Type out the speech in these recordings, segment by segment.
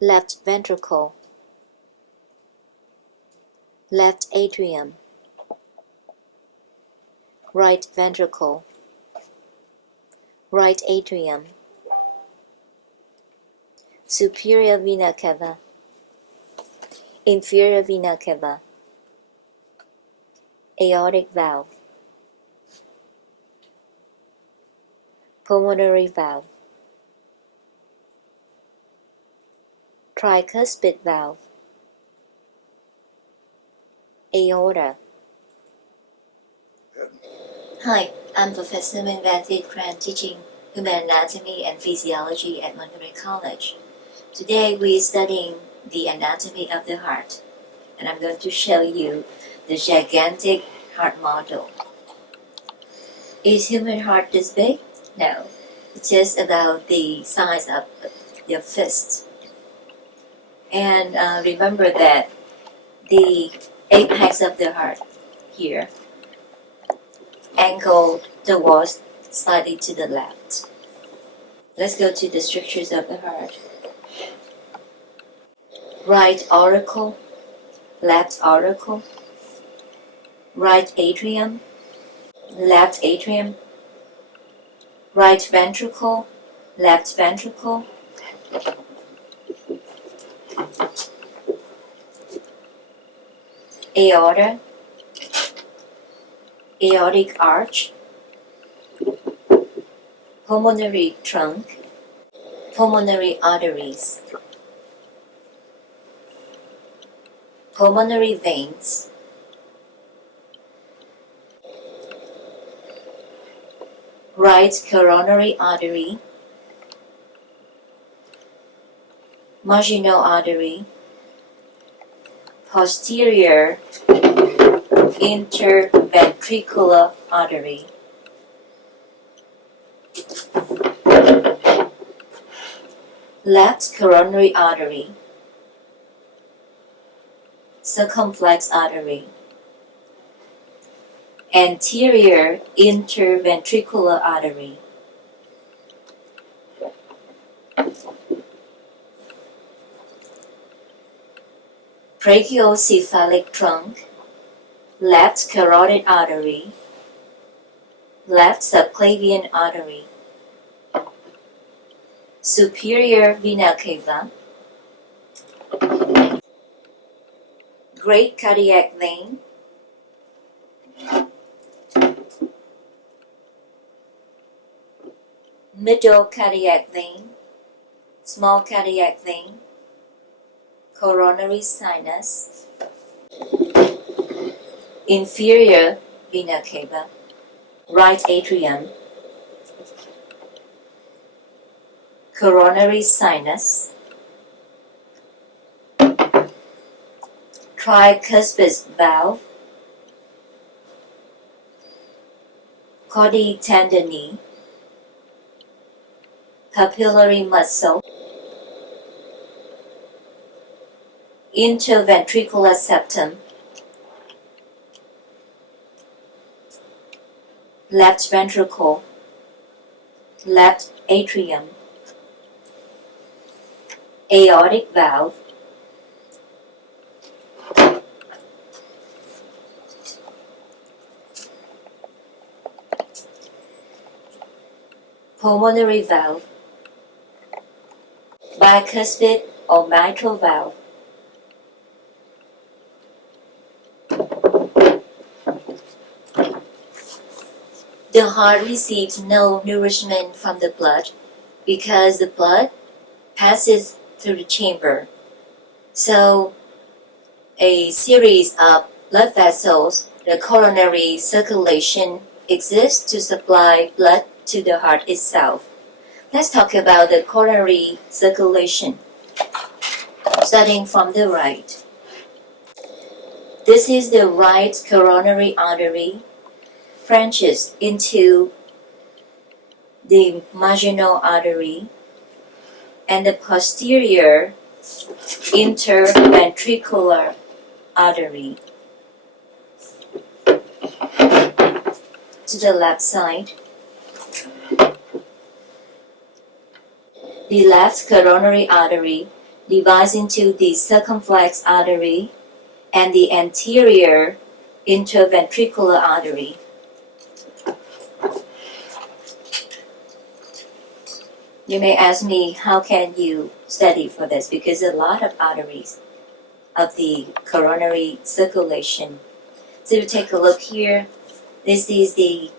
left ventricle, left atrium, right ventricle, right atrium, superior vena cava, inferior vena cava, aortic valve, pulmonary valve, tricuspid valve, aorta. Hi, I'm Professor Manvathy Kran teaching Human Anatomy and Physiology at Montgomery College. Today we're studying the anatomy of the heart, and I'm going to show you the gigantic heart model. Is human heart this big? No, it's just about the size of your fist. And remember that the apex of the heart here angled towards slightly to the left. Let's go to the structures of the heart. Right auricle, left auricle, right atrium, left atrium, right ventricle, left ventricle, aorta, aortic arch, pulmonary trunk, pulmonary arteries, pulmonary veins, right coronary artery, marginal artery, posterior interventricular artery, left coronary artery, circumflex artery, anterior interventricular artery, brachiocephalic trunk, left carotid artery, left subclavian artery, superior vena cava, great cardiac vein, middle cardiac vein, small cardiac vein, coronary sinus, inferior vena cava, right atrium, coronary sinus, tricuspid valve, chordae tendineae, papillary muscle, interventricular septum, left ventricle, left atrium, aortic valve, pulmonary valve, bicuspid or mitral valve, the heart receives no nourishment from the blood because the blood passes through the chamber. So a series of blood vessels, the coronary circulation, exists to supply blood to the heart itself. Let's talk about the coronary circulation, starting from the right. This is the right coronary artery, branches into the marginal artery and the posterior interventricular artery. To the left side, the left coronary artery divides into the circumflex artery and the anterior interventricular artery. You may ask me, how can you study for this? Because a lot of arteries of the coronary circulation. So you take a look here. This is the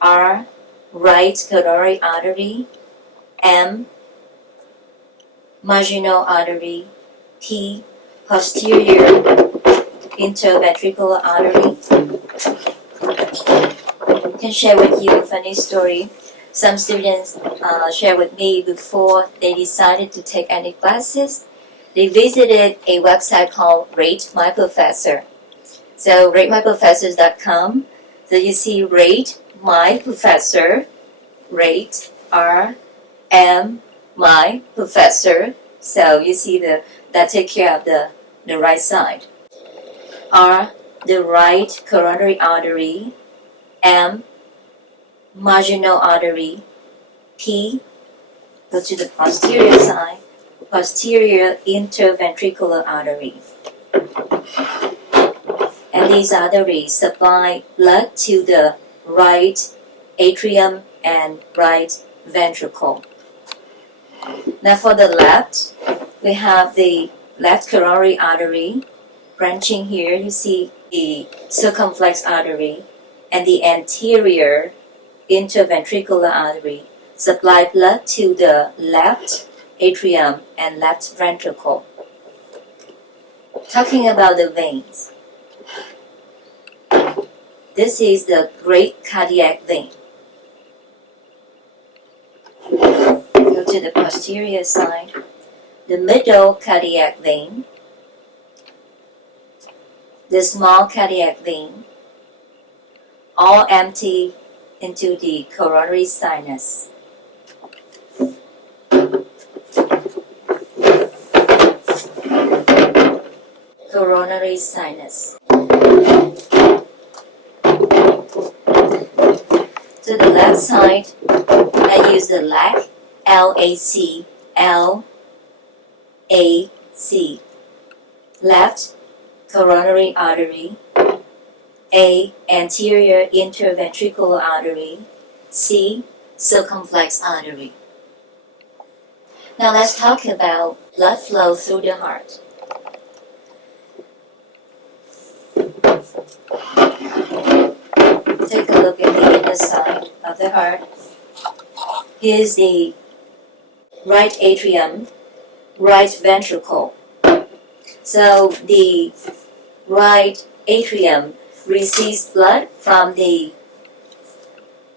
R, right coronary artery, M, marginal artery, P, posterior interventricular artery. I can share with you a funny story. Some students shared with me before they decided to take any classes. They visited a website called Rate My Professor. So ratemyprofessors.com. So you see Rate My Professor, Rate R M My Professor. So you see that take care of the right side. R, the right coronary artery. M, marginal artery. P, go to the posterior side, posterior interventricular artery. And these arteries supply blood to the right atrium and right ventricle. Now for the left, we have the left coronary artery. Branching here, you see the circumflex artery and the anterior interventricular artery supply blood to the left atrium and left ventricle. Talking about the veins, this is the great cardiac vein. Go to the posterior side, the middle cardiac vein, the small cardiac vein, all empty into the coronary sinus. Coronary sinus. To the left side, I use the LAC, L-A-C, L-A-C. Left coronary artery. A, anterior interventricular artery. C, circumflex artery. Now let's talk about blood flow through the heart. Take a look at the inner side of the heart. Here's the right atrium, right ventricle. So the right atrium receives blood from the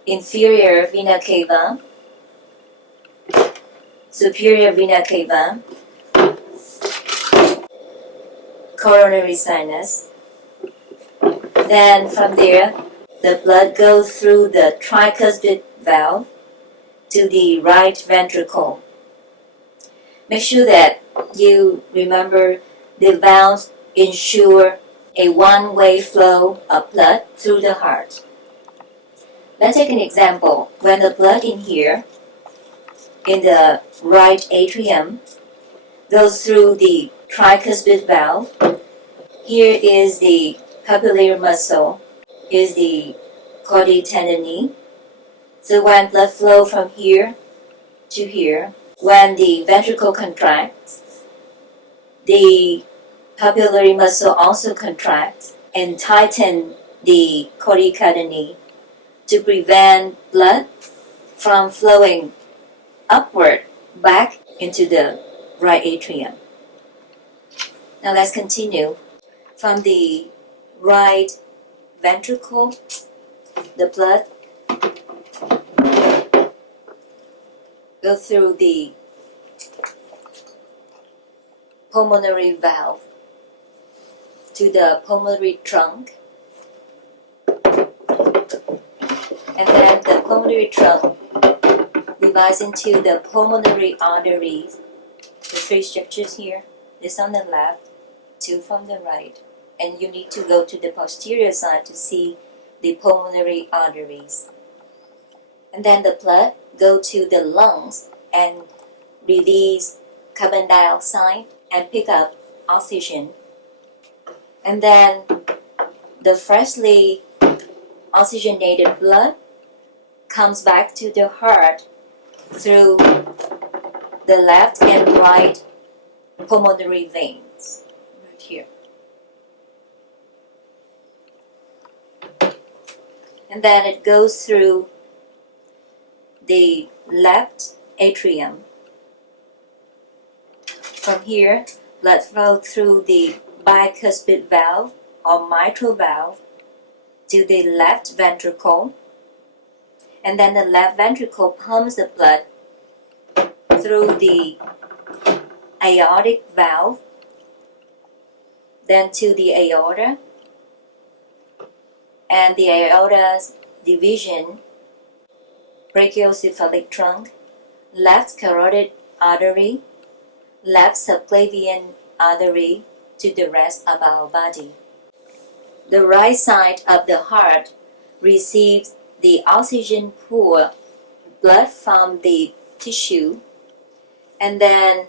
inferior vena cava, superior vena cava, coronary sinus. Then from there, the blood goes through the tricuspid valve to the right ventricle. Make sure that you remember the valves ensure a one-way flow of blood through the heart. Let's take an example. When the blood in here, in the right atrium, goes through the tricuspid valve, here is the papillary muscle, is the chordae tendineae. So when blood flow from here to here, when the ventricle contracts, the papillary muscle also contracts and tighten the chordae tendineae to prevent blood from flowing upward back into the right atrium. Now let's continue. From the right ventricle, the blood goes through the pulmonary valve to the pulmonary trunk, and then the pulmonary trunk divides into the pulmonary arteries. The three structures here, this on the left, two from the right, and you need to go to the posterior side to see the pulmonary arteries. And then the blood go to the lungs and release carbon dioxide and pick up oxygen. And then the freshly oxygenated blood comes back to the heart through the left and right pulmonary veins, right here. And then it goes through the left atrium. From here, blood flows through the bicuspid valve or mitral valve to the left ventricle, and then the left ventricle pumps the blood through the aortic valve, then to the aorta, and the aorta's division, brachiocephalic trunk, left carotid artery, left subclavian artery to the rest of our body. The right side of the heart receives the oxygen poor blood from the tissue and then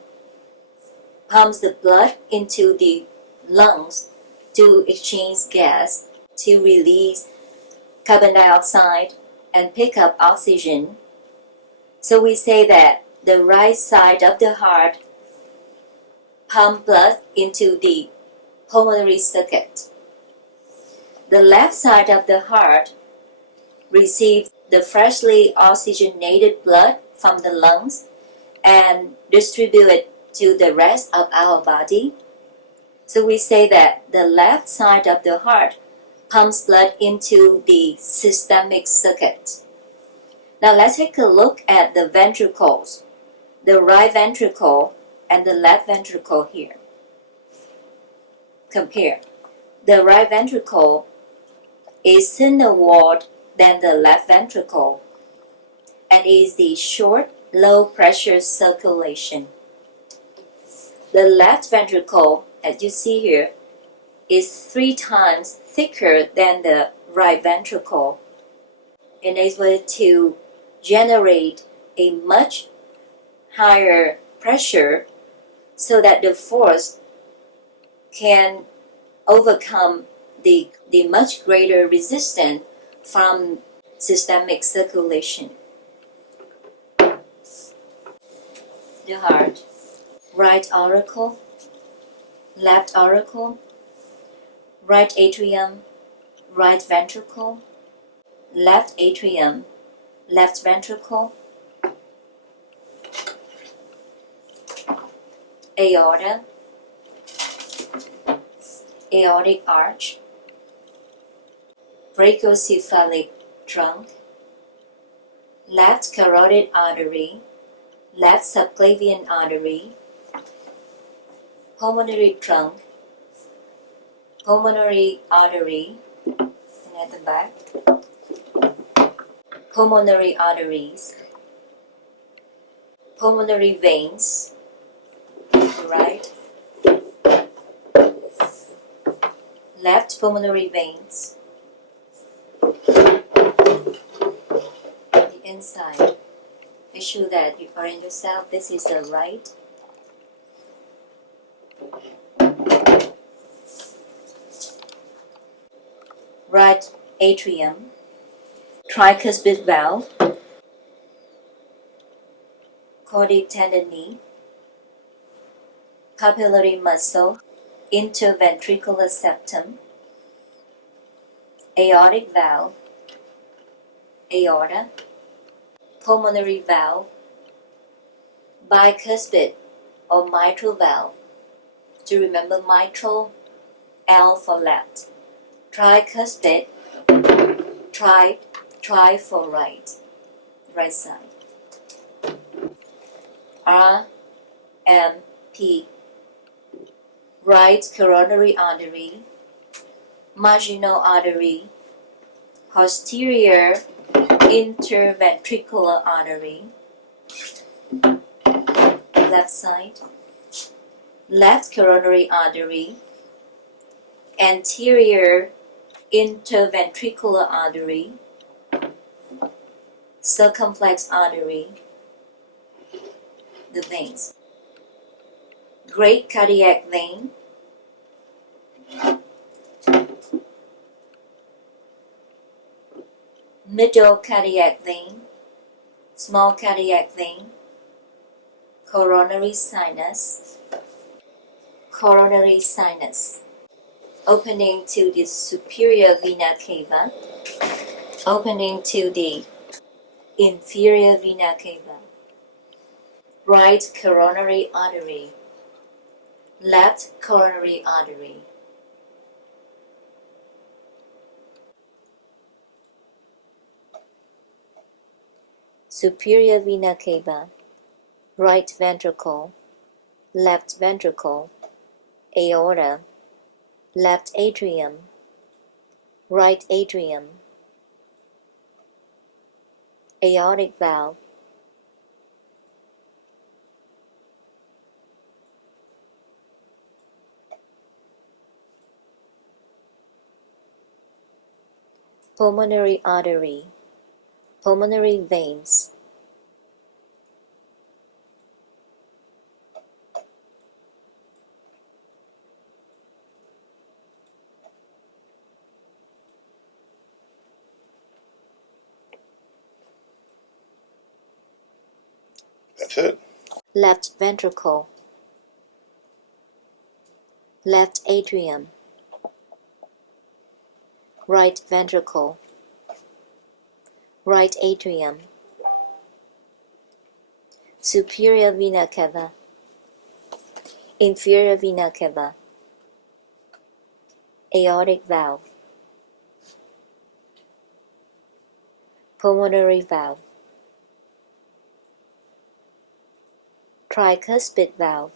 pumps the blood into the lungs to exchange gas to release carbon dioxide and pick up oxygen. So we say that the right side of the heart pumps blood into the pulmonary circuit. The left side of the heart receives the freshly oxygenated blood from the lungs and distributes it to the rest of our body. So we say that the left side of the heart pumps blood into the systemic circuit. Now let's take a look at the ventricles, the right ventricle and the left ventricle here. Compare. The right ventricle is thinner walled than the left ventricle and is the short, low pressure circulation. The left ventricle, as you see here, is 3 times thicker than the right ventricle and is able to generate a much higher pressure so that the force can overcome the much greater resistance from systemic circulation. The heart, right auricle, left auricle, right atrium, right ventricle, left atrium, left ventricle, aorta, aortic arch, brachiocephalic trunk, left carotid artery, left subclavian artery, pulmonary trunk, pulmonary artery, and at the back, pulmonary arteries, pulmonary veins, right, left pulmonary veins, the inside. Make sure that you orient yourself. This is the right. Right atrium, tricuspid valve, caudate tendon, papillary muscle, interventricular septum, aortic valve, aorta, pulmonary valve, bicuspid or mitral valve. To remember mitral, L for left. Tricuspid, tri for right, right side. R, M, P, right coronary artery, marginal artery, posterior interventricular artery, left side, left coronary artery, anterior interventricular artery, circumflex artery, the veins. great cardiac vein, middle cardiac vein, small cardiac vein, coronary sinus, opening to the superior vena cava, opening to the inferior vena cava, right coronary artery, left coronary artery, superior vena cava, right ventricle, left ventricle, aorta, left atrium, right atrium, aortic valve, pulmonary artery, pulmonary veins, That's it. left ventricle, left atrium, right ventricle, right atrium, superior vena cava, inferior vena cava, aortic valve, pulmonary valve, tricuspid valve,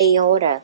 aorta,